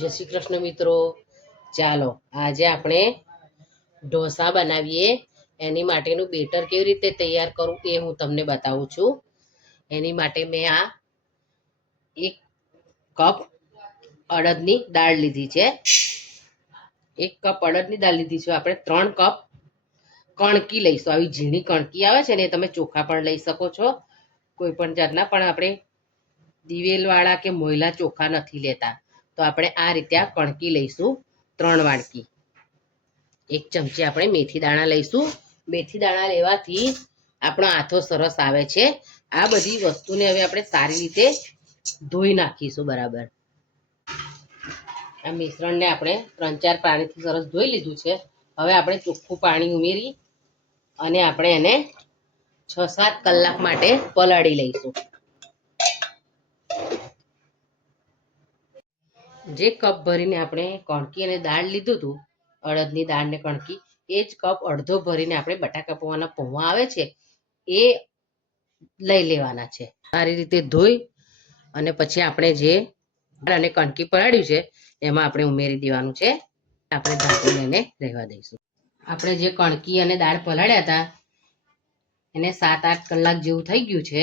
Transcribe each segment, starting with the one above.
જય શ્રી કૃષ્ણ મિત્રો, ચાલો આજે આપણે ઢોસા બનાવીએ. એની માટેનું બેટર કેવી રીતે તૈયાર કરું એ હું તમને બતાવું છું. એની માટે મેં આ 1 કપ અડદની દાળ લીધી છે. 1 કપ અડદની દાળ લીધી છે. આપણે 3 કપ કણકી લઈશું. આવી ઝીણી કણકી આવે છે ને, તમે ચોખા પણ લઈ શકો છો કોઈ પણ જાતના, પણ આપણે દિવેલવાળા કે મોયલા ચોખા નથી લેતા. તો આપણે આ રીતે આ કણકી લઈશું 3 વાડકી. 1 ચમચી આપણે મેથી દાણા લઈશું. મેથી દાણા લેવાથી આપણો આથો સરસ આવે છે. આ બધી વસ્તુને હવે આપણે સારી રીતે ધોઈ નાખીશું બરાબર. આ મિશ્રણને આપણે 3-4 પાણીથી સરસ ધોઈ લીધું છે. હવે આપણે ચોખ્ખું પાણી ઉમેરી અને આપણે એને 6-7 કલાક માટે પલાળી લઈશું. જે કપ ભરીને આપણે કણકી અને દાળ લીધું હતું, અડદની દાળ ને કણકી, એ જ કપ અડધો ભરીને આપણે બટાકા પૌવાના પૌવા આવે છે એ લઈ લેવાના છે. સારી રીતે ધોઈ અને પછી આપણે જે દાળ અને કણકી પલાળ્યું છે એમાં આપણે ઉમેરી દેવાનું છે. આપણે ઢાંકીને એને રહેવા દઈશું. આપણે જે કણકી અને દાળ પલાળ્યા હતા એને 7-8 કલાક જેવું થઈ ગયું છે.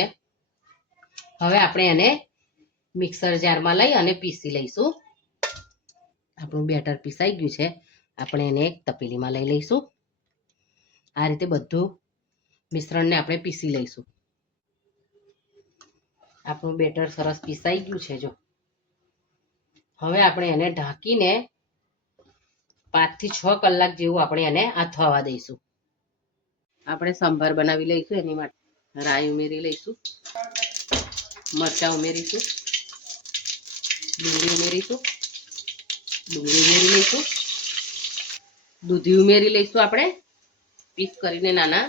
હવે આપણે એને મિક્સર જારમાં લઈ અને પીસી લઈશું. આપણું બેટર પીસાઈ ગયું છે. આપણે એને એક તપેલીમાં લઈ લઈશું. આ રીતે બધું મિશ્રણને આપણે પીસી લઈશું. આપણું બેટર સરસ પીસાઈ ગયું છે. જો હવે આપણે એને ઢાંકીને 5 થી 6 કલાક જેવું આપણે એને આથવા દઈશું. આપણે સંભાર બનાવી લઈશું. એની માટે રાઈ ઉમેરી લઈશું, મરચાં ઉમેરીશું, ડુંગળી ઉમેરીશું, દૂધી ઉમેરી લઈશું. આપણે પીસ કરીને નાના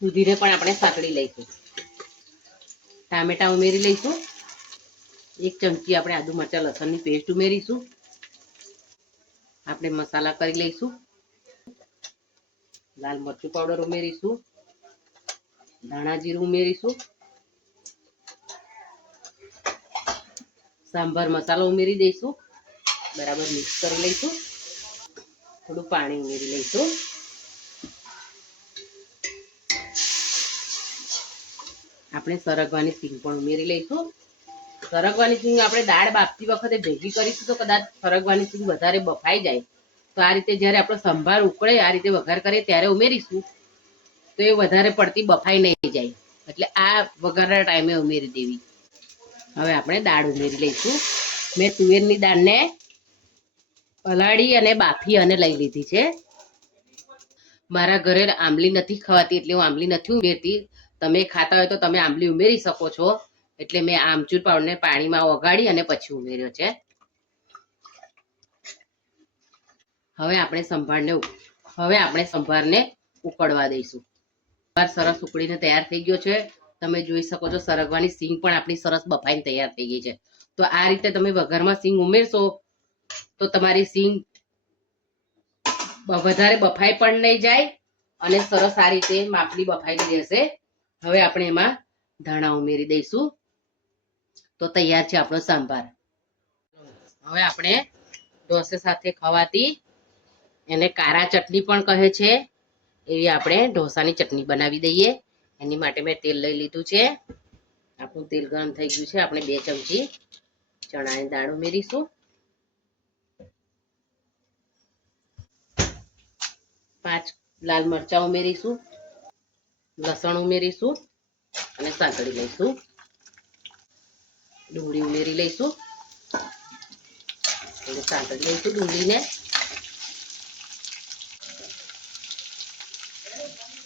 દૂધીને પણ આપણે સાંકળી લઈશું. ટામેટા ઉમેરી લઈશું. 1 ચમચી આપણે આદુ મરચાં લસણની પેસ્ટ ઉમેરીશું. આપણે મસાલા કરી લઈશું. લાલ મરચું પાવડર ઉમેરીશું, ધાણા જીરું ઉમેરીશું, સાંભાર મસાલો ઉમેરી દઈશું. બરાબર મિક્સ કરી લઈશું. થોડું પાણી ઉમેરી લઈશું. આપણે સરગવાની સિંગ પણ ઉમેરી લઈશું. સરગવાની સિંગ આપણે દાળ બાફતી વખતે ભેગી કરીશું તો કદાચ સરગવાની સિંગ વધારે બફાઈ જાય. તો આ રીતે જ્યારે આપણો સંભાર ઉકળે, આ રીતે વઘાર કરીએ ત્યારે ઉમેરીશું તો એ વધારે પડતી બફાઈ નહીં જાય. એટલે આ વઘારના ટાઈમે ઉમેરી દેવી. હવે આપણે દાળ ઉમેરી લઈશું. મેં તુવેરની દાળને પલાળી અને બાફી અને લઈ લીધી છે. મારા ઘરે આંબલી નથી ખવાતી એટલે હું આંબલી નથી ઉમેરતી. તમે ખાતા હોય તો તમે આંબલી ઉમેરી શકો છો. એટલે મેં આમચૂર પાવડરને પાણીમાં ઓગાળી અને પછી ઉમેર્યો છે. હવે આપણે સંભારને ઉકળવા દઈશું. સંભાર સરસ ઉકળીને તૈયાર થઈ ગયો છે. તમે જોઈ શકો છો સરગવાની સિંગ પણ આપણી સરસ બફાઈને તૈયાર થઈ ગઈ છે. તો આ રીતે તમે વઘારમાં સિંગ ઉમેરશો તો તમારી સિંગ વધારે બફાઈ પણ નહીં જાય અને સરસ આ રીતે માપની બફાઈ રહેશે. હવે આપણે એમાં ધાણા ઉમેરી દઈશું. તો તૈયાર છે આપણો સંભાર. હવે આપણે ઢોસા સાથે ખવાતી, એને કારા ચટણી પણ કહે છે, એવી આપણે ઢોસાની ચટણી બનાવી દઈએ. એની માટે મેં તેલ લઈ લીધું છે. આપણું તેલ ગરમ થઈ ગયું છે. આપણે 2 ચમચી ચણાની દાળ ઉમેરીશું, 5 લાલ મરચાં ઉમેરીશું, લસણ ઉમેરીશું અને સાંતળી લઈશું. ડુંગળી ઉમેરી લઈશું અને સાંતળી લઈશું ડુંગળીને.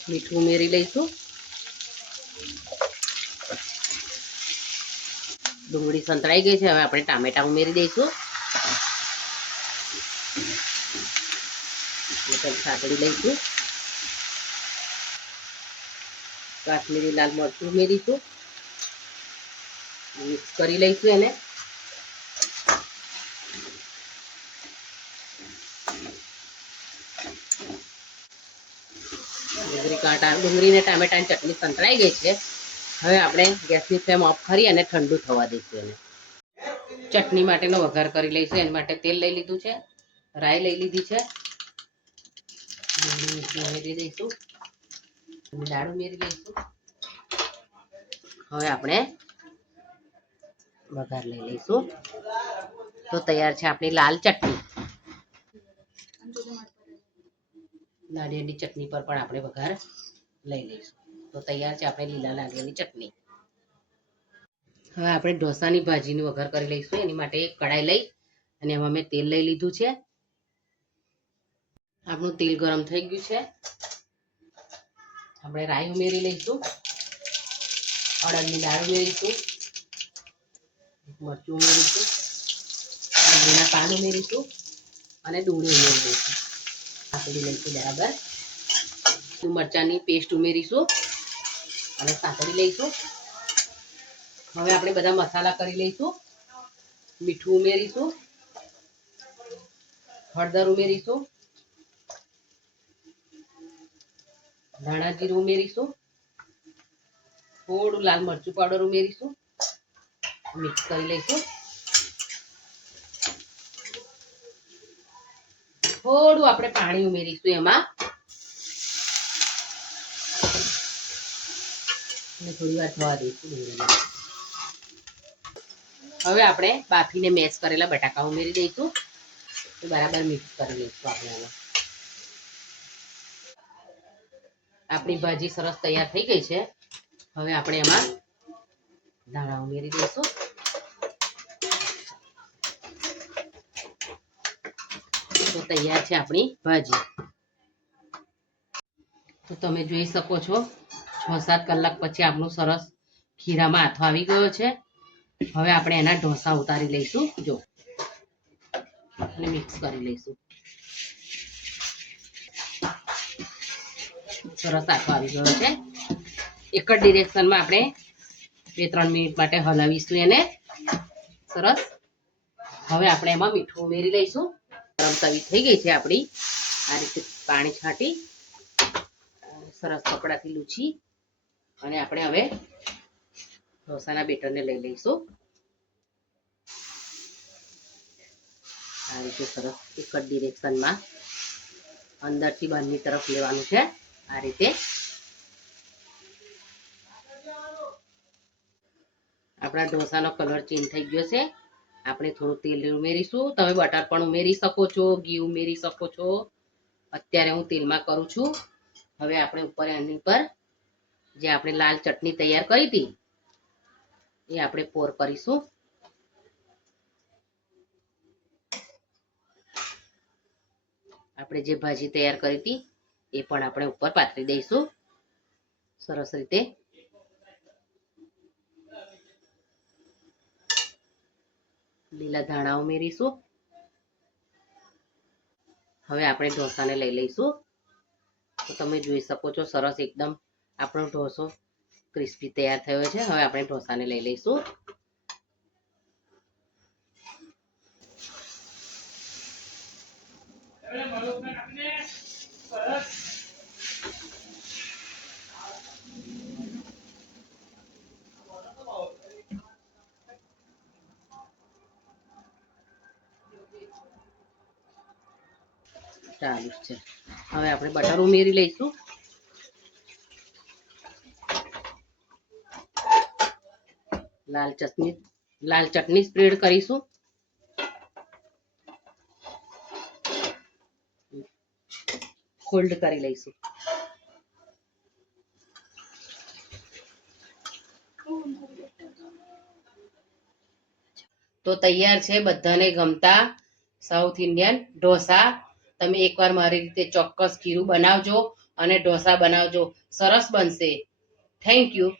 મીઠું ઉમેરી લઈશું. ડુંગળી સંતળાઈ ગઈ છે. હવે આપણે ટામેટા ઉમેરી દઈશું. સાંતળી લઈશું. કાશ્મીરી લાલ મરચું ઉમેરીશું. મિક્સ કરી લઈશું એને. ડુંગળી ને ટામેટાની ચટણી સંતળાઈ ગઈ છે. હવે આપણે ગેસની ફ્લેમ ઓફ કરી અને ઠંડુ થવા દઈશું એને. ચટણી માટેનો વઘાર કરી લઈશું. એના માટે તેલ લઈ લીધું છે, રાઈ લઈ લીધી છે, ઉમેરી દઈશું, દાળ ઉમેરી દઈશું. હવે આપણે વઘાર લઈ લઈશું. તો તૈયાર છે આપણી લાલ ચટણી. નાળિયેરની ચટણી પર પણ આપણે વઘાર લઈ લઈશું. તો તૈયાર છે આપણે લીલા નાળિયેરની ચટણી. હવે આપણે ઢોસાની ભાજીની વઘાર કરી લઈશું. એની માટે એક કડાઈ લઈ અને એમાં મેં તેલ લઈ લીધું છે. આપણું તેલ ગરમ થઈ ગયું છે. આપણે રાઈ ઉમેરી લઈશું, અડદની દાળ ઉમેરીશું, મરચું ઉમેરીશું, લીલા પાન ઉમેરીશું અને ડુંગળી ઉમેરી દઈશું. સાંતળી લઈશું બરાબર. મરચાંની પેસ્ટ ઉમેરીશું અને સાંતળી લઈશું. હવે આપણે બધા મસાલા કરી લઈશું. મીઠું ઉમેરીશું, હળદર ઉમેરીશું, ધાણા જીરું ઉમેરીશું, થોડું લાલ મરચું પાવડર ઉમેરીશું, મિક્સ કરી લઈશું. થોડું આપણે પાણી ઉમેરીશું એમાં અને થોડી વાર થવા દઈશું. હવે આપણે બાફીને મેશ કરેલા બટાકા ઉમેરી દઈશું. તો બરાબર મિક્સ કરી લઈશું આપણે આને. આપણી ભાજી સરસ તૈયાર થઈ ગઈ છે. હવે આપણે એમાં ધાણા ઉમેરી દઈશું. તો તૈયાર છે આપણી ભાજી. તો તમે જોઈ શકો છો 6-7 કલાક પછી આપણું સરસ ખીરામાં હાથો આવી ગયો છે. હવે આપણે એના ઢોસા ઉતારી લઈશું. જો અને મિક્સ કરી લઈશું. સરસ હાથો આવી ગયો છે. એક જ ડિરેક્શનમાં આપણે 2-3 મિનિટ માટે હલાવીશું એને. સરસ. હવે આપણે એમાં મીઠું ઉમેરી લઈશું. ગરમ તવી થઈ ગઈ છે આપણી. આ રીતે પાણી છાંટી સરસ કપડાથી લૂછી અને આપણે હવે ઢોસાના બેટરને લઈ લઈશું. આ રીતે સરસ એક જ ડિરેક્શનમાં અંદરથી બહારની તરફ લેવાનું છે. આ રીતે આપણા ઢોસાનો કલર ચેન્જ થઈ ગયો છે. આપણે થોડું તેલ ઉમેરીશું. તમે બટર પણ ઉમેરી શકો છો, ઘી ઉમેરી શકો છો. અત્યારે હું તેલમાં કરું છું. હવે આપણે ઉપર એની પર જે આપણે લાલ ચટણી તૈયાર કરી હતી એ આપણે પોર કરીશું. આપણે જે ભાજી તૈયાર કરી હતી એ પણ આપણે ઉપર પાથરી દઈશું સરસ રીતે. લીલા ધાણા ઉમેરીશું. હવે આપણે ઢોસાને લઈ લઈશું. તો તમે જોઈ શકો છો સરસ એકદમ આપણો ઢોસો ક્રિસ્પી તૈયાર થયો છે. હવે આપણે ઢોસાને લઈ લઈશું. ચાલુ છે. હવે આપણે બટર ઉમેરી લઈશું. લાલ ચટણી સ્પ્રેડ કરીશું. ફોલ્ડ કરી લઈશું. તો તૈયાર છે બધાને ગમતા સાઉથ ઇન્ડિયન ઢોસા. તમે એકવાર મારી રીતે ચોક્કસ ખીરું બનાવજો અને ઢોસા બનાવજો. સરસ બનશે. Thank you.